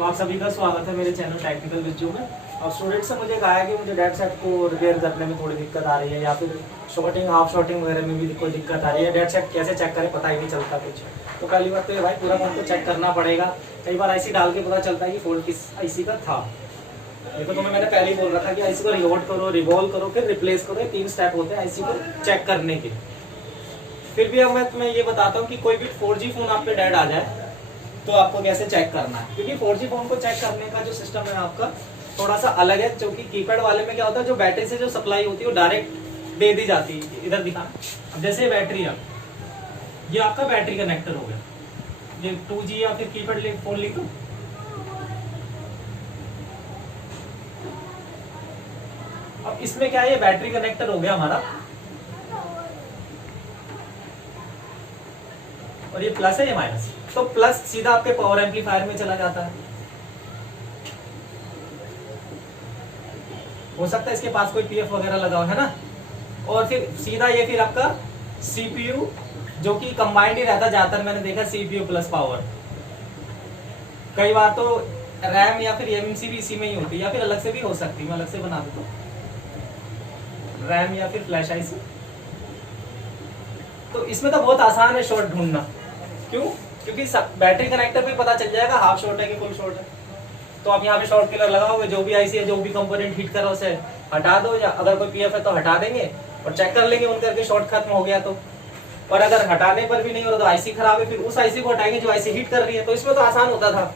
तो आप सभी का स्वागत है मेरे चैनल टेक्निकल विज्जू में। और स्टूडेंट से मुझे कहा है कि मुझे डेड सेट को रिपेयर करने में थोड़ी दिक्कत आ रही है, या फिर शॉर्टिंग हाफ शॉर्टिंग वगैरह में भी कोई दिक्कत आ रही है। डेड सेट कैसे चेक करें, पता ही नहीं चलता कुछ। तो पहली बात तो ये भाई पूरा फोन को चेक करना पड़ेगा। कई बार आईसी डाल के पता चलता है कि फॉल्ट किस आईसी का था। ये तो तुम्हें मैंने पहले ही बोल रखा कि आईसी को रिलोड करो, रिवॉल्व करो, फिर रिप्लेस करो। 3 स्टेप होते हैं आईसी को चेक करने के। फिर भी अब मैं तुम्हें ये बताता हूँ कि कोई भी 4G फोन आप पे डेड आ जाए तो आपको कैसे चेक करना है। क्योंकि 4G फोन को चेक करने का जो सिस्टम है आपका थोड़ा सा अलग है। क्योंकि कीपैड वाले में क्या होता है, जो बैटरी से जो सप्लाई होती है वो डायरेक्ट दे दी जाती है। इधर दिखा, अब जैसे बैटरी है, ये आपका बैटरी कनेक्टर हो गया। ये 2G या फिर कीपैड फोन लिख दो। अब इसमें क्या है, ये बैटरी कनेक्टर हो गया हमारा, और ये प्लस है, ये माइनस। तो प्लस सीधा आपके पावर एम्पलीफायर में चला जाता है। हो सकता है इसके पास कोई पीएफ वगैरह लगा हो, है ना। और फिर सीधा ये फिर आपका सीपीयू, जो कि कंबाइंड ही रहता है ज्यादातर, मैंने देखा सीपीयू प्लस पावर। कई बार तो रैम या फिर एमएमसी भी इसी में ही होती है, या फिर अलग से भी हो सकती है। मैं अलग से बना देता हूँ, रैम या फिर फ्लैश आईसी। तो इसमें तो बहुत आसान है शॉर्ट ढूंढना। क्यों? क्योंकि बैटरी कनेक्टर पे पता चल जाएगा हाफ शॉर्ट है कि फुल शॉर्ट है। तो आप यहाँ पे शॉर्ट किलर लगाओगे, जो भी आईसी है, जो भी कंपोनेंट हिट कर रहा है उसे हटा दो, या अगर कोई पीएफ है तो हटा देंगे और चेक कर लेंगे उन करके शॉर्ट खत्म हो गया तो। और अगर हटाने पर भी नहीं हो रहा तो आईसी खराब है, फिर उस आईसी को हटाएंगे जो आईसी हिट कर रही है। तो इसमें तो आसान होता था।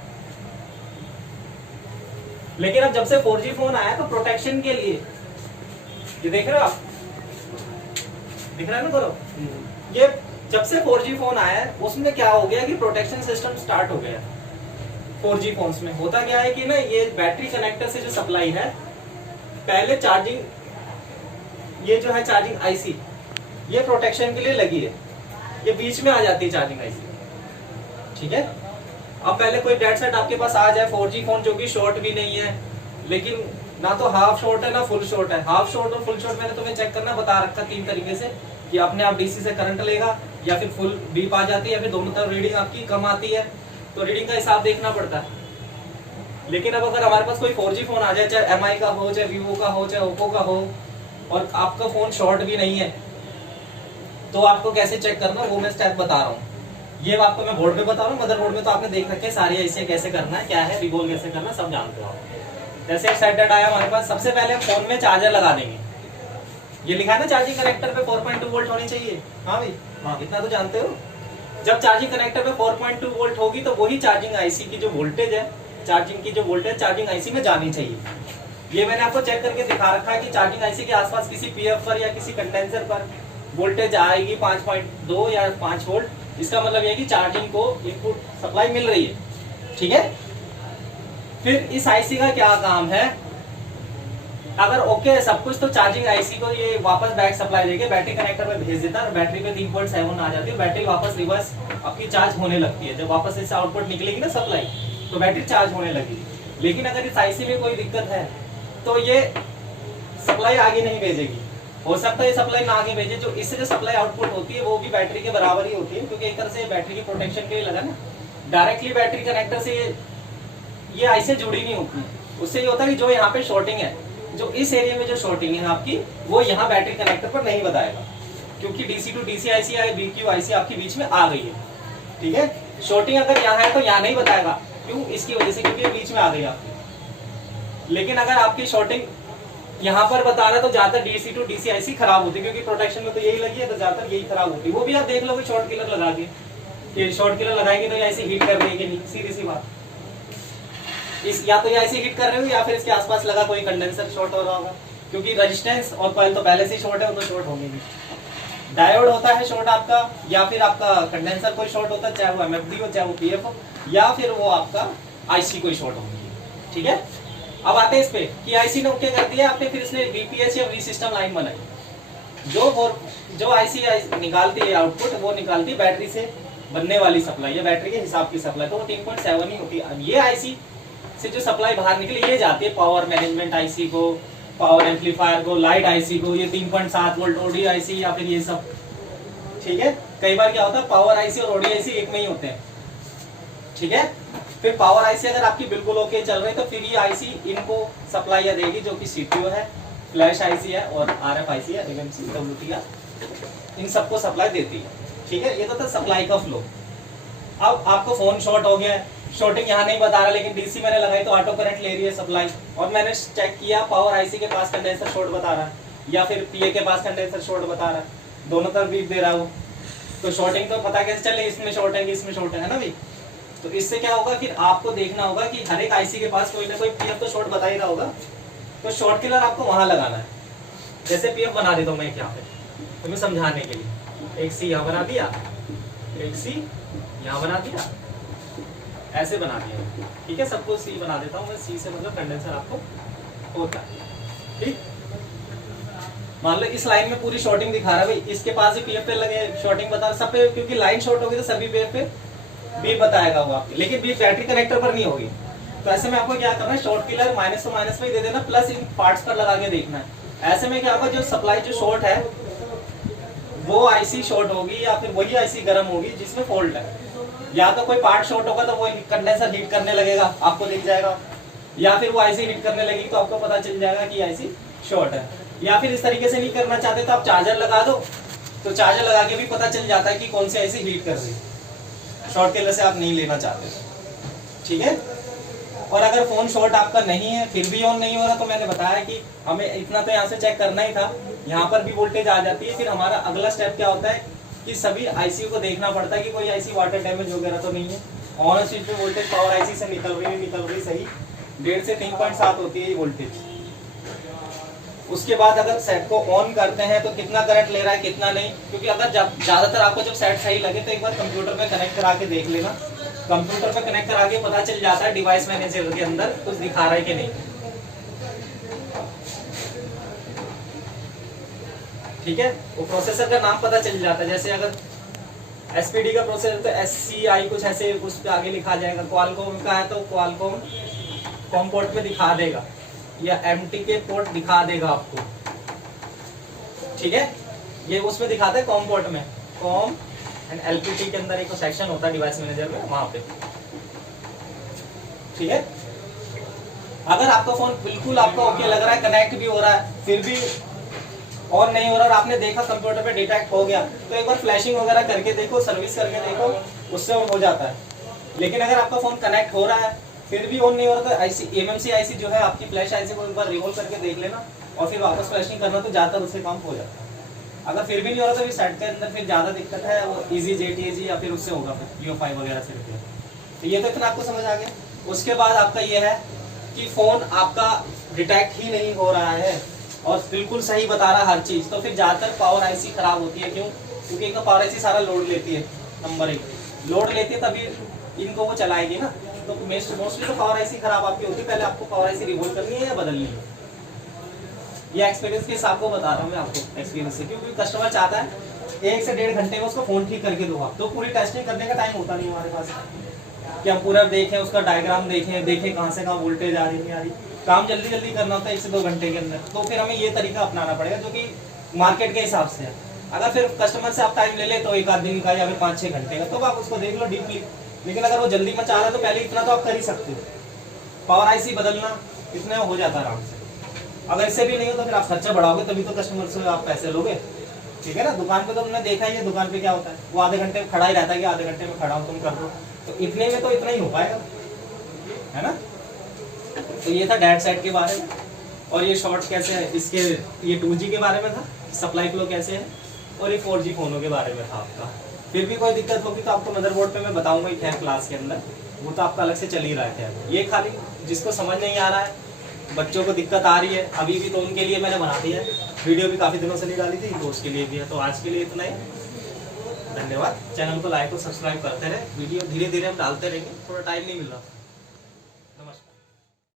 लेकिन अब जब से 4G फोन आया तो प्रोटेक्शन के लिए, ये देख रहे हो आप, दिख रहा है ना करो, ये जब से 4G फोन आया है उसमें क्या हो गया कि प्रोटेक्शन सिस्टम स्टार्ट हो गया। 4G फोन्स में होता क्या है कि ना, ये बैटरी कनेक्टर से जो सप्लाई है, पहले चार्जिंग, ये जो है चार्जिंग आईसी, ये प्रोटेक्शन के लिए लगी है, ये बीच में आ जाती है चार्जिंग आईसी। ठीक है। अब पहले कोई डेड सेट आपके पास आ जाए 4G फोन, जो कि शॉर्ट भी नहीं है, लेकिन ना तो हाफ शॉर्ट है ना फुल शॉर्ट है। हाफ शॉर्ट और फुल शॉर्ट मैंने तुम्हें चेक करना बता रखा 3 तरीके से, कि अपने आप डीसी से करंट लेगा, या फिर फुल बीप आ जाती है, या फिर दोनों तरफ रीडिंग आपकी कम आती है, तो रीडिंग का हिसाब देखना पड़ता है। लेकिन अब अगर हमारे पास कोई 4G फोन आ जाए, चाहे MI का हो, चाहे Vivo का हो, चाहे Oppo का हो, और आपका फोन शॉर्ट भी नहीं है, तो आपको कैसे चेक करना वो मैं स्टेप बता रहा हूँ। ये आपको मैं बोर्ड पे बता रहा हूँ। मदरबोर्ड में तो आपने देख रखे सारी ऐसे कैसे करना है, क्या है, रिबोल कैसे करना है, सब जानते हो आप। जैसे एक सेट आया हमारे पास, सबसे पहले फोन में चार्जर लगा देंगे। ये लिखा है ना चार्जिंग कनेक्टर पे 4.2 वोल्ट होनी चाहिए। हाँ भाई, हाँ इतना तो जानते हो। जब चार्जिंग कनेक्टर पे 4.2 वोल्ट होगी तो वही चार्जिंग आईसी की जो वोल्टेज है, चार्जिंग की जो वोल्टेज चार्जिंग आईसी में जानी चाहिए। ये मैंने आपको चेक करके दिखा रखा है कि चार्जिंग आईसी के आसपास किसी पीएफ पर या किसी कंडेंसर पर वोल्टेज आएगी 5.2 या 5 वोल्ट। इसका मतलब यह है कि चार्जिंग को इनपुट सप्लाई मिल रही है। ठीक है। फिर इस आईसी का क्या काम है, अगर ओके है सब कुछ, तो चार्जिंग आईसी को ये वापस बैक सप्लाई देके बैटरी कनेक्टर में भेज देता है, और बैटरी पे 3.7 आ जाती है। बैटरी वापस रिवर्स आपकी चार्ज होने लगती है। जब वापस इससे आउटपुट निकलेगी ना सप्लाई, तो बैटरी चार्ज होने लगेगी। लेकिन अगर इस आईसी में कोई दिक्कत है तो ये सप्लाई आगे नहीं भेजेगी। हो सकता है ये सप्लाई ना आगे भेजे, जो इससे जो सप्लाई आउटपुट होती है वो भी बैटरी के बराबर ही होती है, क्योंकि एक तरह से बैटरी की प्रोटेक्शन के लिए लगा ना। डायरेक्टली बैटरी कनेक्टर से ये आईसी जुड़ी नहीं होती। उससे ये होता है कि जो यहाँ पे शॉर्टिंग है, जो इस एरिया में जो शॉर्टिंग है आपकी, वो यहाँ बैटरी कनेक्टर पर नहीं बताएगा, क्योंकि डीसी टू डीसी आईसी या बीक्यू आईसी आपकी बीच में आ गई है। ठीक है। शॉर्टिंग अगर यहाँ है तो यहाँ नहीं बताएगा। क्यों? इसकी वजह से, क्योंकि बीच में आ गई आपकी। लेकिन अगर आपकी शॉर्टिंग यहाँ पर बता रहा है तो ज्यादातर डीसी टू डीसी आईसी खराब होती है, क्योंकि प्रोटेक्शन में तो यही लगी है, तो ज्यादातर यही खराब होती है। वो भी आप देख लोगे शॉर्ट किलर लगा के, शॉर्ट किलर लगाएंगे तो ऐसे हीट कर रही है कि नहीं, सीधी सी बात। इस या तो ये ऐसे हिट कर रहे हो, या फिर इसके आसपास लगा कोई कंडेंसर शॉर्ट हो रहा होगा, क्योंकि रेजिस्टेंस और कॉइल तो पहले से शॉर्ट है, वो तो शॉर्ट होंगे भी। डायोड होता है शॉर्ट आपका, या फिर आपका कंडेंसर कोई शॉर्ट होता है, चाहे वो एमएफडी हो, चाहे वो पीएफ हो, या फिर वो आपका आईसी कोई शॉर्ट होगी। ठीक है। अब आते हैं इस पे कि आईसी ने ओके कर दिया आपने, फिर इसने बीपीएस या वी सिस्टम लाइन बनाई। जो आईसी निकालती है आउटपुट, वो निकालती है बैटरी से बनने वाली सप्लाई या बैटरी के हिसाब की सप्लाई, तो वो 3.7 ही होती है। अब ये आईसी से जो सप्लाई बाहर निकली, ये जाती है पावर मैनेजमेंट आईसी को, पावर एम्पलीफायर को, लाइट आईसी को, ये 3.7 वोल्ट ओडी आईसी, या फिर ये सब। ठीक है। कई बार क्या होता है, पावर आईसी और ओडी आईसी एक में ही होते हैं। ठीक है। फिर पावर आईसी अगर आपकी बिल्कुल ओके चल रही है तो फिर ये आईसी इनको सप्लाई देगी, जो कि सीपीयू है, फ्लैश आईसी है और आरएफ आईसी है, एमएमसी, डब्ल्यूटी, इन सबको सप्लाई देती है। ठीक है, ये तो था सप्लाई का फ्लो। अब आपको फोन शॉर्ट हो गया है, शॉर्टिंग यहाँ नहीं बता रहा, लेकिन डीसी मैंने लगाई तो ऑटो करंट ले रही है सप्लाई, और मैंने चेक किया पावर आईसी के पास कंडेंसर शॉर्ट बता रहा है या फिर पीए के पास कंडेंसर शॉर्ट बता रहा है, दोनों तरफ बीप दे रहा है वो, तो शॉर्टिंग तो पता कैसे चले, इसमें शॉर्ट है कि इसमें शॉर्ट है ना भाई। तो इससे क्या होगा, फिर आपको देखना होगा कि हर एक आईसी के पास कोई ना कोई पीएफ तो शॉर्ट बता ही रहा होगा, तो शॉर्ट किलर आपको वहां लगाना है। जैसे पीएफ बना देता हूँ मैं यहाँ पे तुम्हें समझाने के लिए, एक सी यहाँ बना दिया, एक सी यहाँ बना दिया, ऐसे बना दिया। ठीक है, सबको सी बना देता हूँ मैं, सी से मतलब कंडेंसर आपको होता है। ठीक, मान लो इस लाइन में पूरी शॉर्टिंग दिखा रहा है भाई, इसके पास ही पीएफ पे लगे शॉर्टिंग बता सब पे, क्योंकि लाइन शॉर्ट होगी तो सभी पीएफ पे बीप बताएगा वो आपके, लेकिन बीप बैटरी कनेक्टर पर नहीं होगी। तो ऐसे में आपको क्या करना है, शॉर्ट किलर माइनस तो माइनस में ही दे देना, प्लस इन पार्ट्स पर लगा के देखना है। ऐसे में क्या होगा, जो सप्लाई जो शॉर्ट है वो आईसी शॉर्ट होगी या फिर वही आईसी गर्म होगी जिसमें फॉल्ट है। या तो कोई पार्ट शॉर्ट होगा तो वो कंडेंसर हीट करने लगेगा, आपको दिख जाएगा, या फिर वो आईसी हीट करने लगेगी तो आपको पता चल जाएगा कि आईसी शॉर्ट है। या फिर इस तरीके से नहीं करना चाहते तो आप चार्जर लगा दो, तो चार्जर लगा के भी पता चल जाता है कि कौन सी आईसी हीट कर रही है, शॉर्ट किलर से आप नहीं लेना चाहते। ठीक है, और अगर फोन शॉर्ट आपका नहीं है फिर भी ऑन नहीं हो रहा, तो मैंने बताया कि हमें इतना तो यहाँ से चेक करना ही था, यहाँ पर भी वोल्टेज आ जाती है। फिर हमारा अगला स्टेप क्या होता है कि सभी आईसी को देखना पड़ता है कि कोई आईसी वाटर डैमेज वगैरह तो नहीं है। ऑन स्विच पे वोल्टेज पावर आईसी से निकल रही सही 1.5 से 3.7 होती है ये वोल्टेज। उसके बाद अगर सेट को ऑन करते हैं तो कितना करंट ले रहा है कितना नहीं, क्योंकि अगर ज्यादातर आपको जब सेट सही लगे तो एक बार कंप्यूटर पे कनेक्ट करा के देख लेना, कंप्यूटर पे कनेक्ट करा के पता चल जाता है डिवाइस मैनेजर के अंदर कुछ दिखा रहा है कि नहीं। ठीक है, वो प्रोसेसर का नाम पता चल जाता है, जैसे अगर एसपीडी का प्रोसेसर तो एससीआई कुछ ऐसे उस पे आगे लिखा जाएगा, क्वालकॉम का है तो क्वालकॉम कॉम पोर्ट में दिखा देगा, या एमटी के पोर्ट दिखा देगा आपको। ठीक है, ये उसमें दिखाता है कॉम पोर्ट में, कॉम एंड एलपीटी के अंदर एक सेक्शन होता है डिवाइस मैनेजर में, वहां पे। ठीक है, अगर आपका फोन बिल्कुल आपको ओके लग रहा है, कनेक्ट भी हो रहा है, फिर भी ऑन नहीं हो रहा और आपने देखा कंप्यूटर पे डिटेक्ट हो गया, तो एक बार फ्लैशिंग वगैरह करके देखो, सर्विस करके देखो, उससे ऑन हो जाता है। लेकिन अगर आपका फोन कनेक्ट हो रहा है फिर भी ऑन नहीं हो रहा तो आईसी एमएमसी आईसी जो है आपकी फ्लैश आईसी को एक बार रिवॉल्व करके देख लेना और फिर वापस फ्लैशिंग करना, तो ज्यादातर उससे काम हो जाता है। अगर फिर भी नहीं हो रहा तो सेट के अंदर फिर ज्यादा दिक्कत है, वो इजी जेटीएजी या फिर उससे होगा फिर जियो5 वगैरह से रिपेयर। तो ये तो इतना आपको समझ आ गया। उसके बाद आपका ये है कि फोन आपका डिटेक्ट ही नहीं हो रहा है और बिल्कुल सही बता रहा हर चीज, तो फिर ज्यादातर पावर आईसी खराब होती है। क्यों? क्योंकि एक तो पावर आईसी सारा लोड लेती है, नंबर 1 लोड लेती है, तभी इनको वो चलाएगी ना। तो मोस्टली तो पावर आईसी खराब आपकी होती है, पहले आपको पावर आईसी रिवोल्व करनी है या बदलनी है। ये एक्सपीरियंस के हिसाब को बता रहा हूँ मैं आपको, एक्सपीरियंस से, क्योंकि कस्टमर चाहता है 1 से 1.5 घंटे में उसको फोन ठीक करके दो आप, तो पूरी टेस्टिंग करने का टाइम होता नहीं हमारे पास कि हम पूरा देखें, उसका डायग्राम देखें कहाँ से कहाँ वोल्टेज आ रही नहीं आ रही। काम जल्दी जल्दी करना होता है 1 से 2 घंटे के अंदर, तो फिर हमें ये तरीका अपनाना पड़ेगा जो कि मार्केट के हिसाब से है। अगर फिर कस्टमर से आप टाइम ले ले तो 1 आध दिन का या फिर 5-6 घंटे का, तो आप उसको देख लो डीपली। लेकिन अगर वो जल्दी में चाह रहा है तो पहले इतना तो आप कर ही सकते हो, पावर आईसी बदलना इतने में हो जाता है आराम से। अगर इससे भी नहीं हो तो फिर आप खर्चा बढ़ाओगे, तभी तो कस्टमर से आप पैसे लोगे। ठीक है ना, दुकान पे तो हमने देखा ही है, दुकान पे क्या होता है, वो आधे घंटे में खड़ा ही रहता है कि आधे घंटे में खड़ा हो तुम कर दो, तो इतने में तो इतना ही हो पाएगा, है ना। तो ये था डेड साइड के बारे में, और ये शॉर्ट कैसे है इसके, ये 2G के बारे में था, सप्लाई फ्लो कैसे है, और ये 4G फोनों के बारे में था आपका। फिर भी कोई दिक्कत होगी तो आपको मदरबोर्ड पे मैं बताऊंगा ही, खैर क्लास के अंदर वो तो आपका अलग से चल ही रहा है। ये खाली जिसको समझ नहीं आ रहा है, बच्चों को दिक्कत आ रही है अभी भी, तो उनके लिए मैंने बना दिया है वीडियो, भी काफ़ी दिनों से नहीं डाली थी, तो उसके लिए भी है। तो आज के लिए इतना ही, धन्यवाद। चैनल को लाइक और सब्सक्राइब करते रहे, वीडियो धीरे धीरे हम डालते रहेंगे, थोड़ा टाइम नहीं मिल रहा।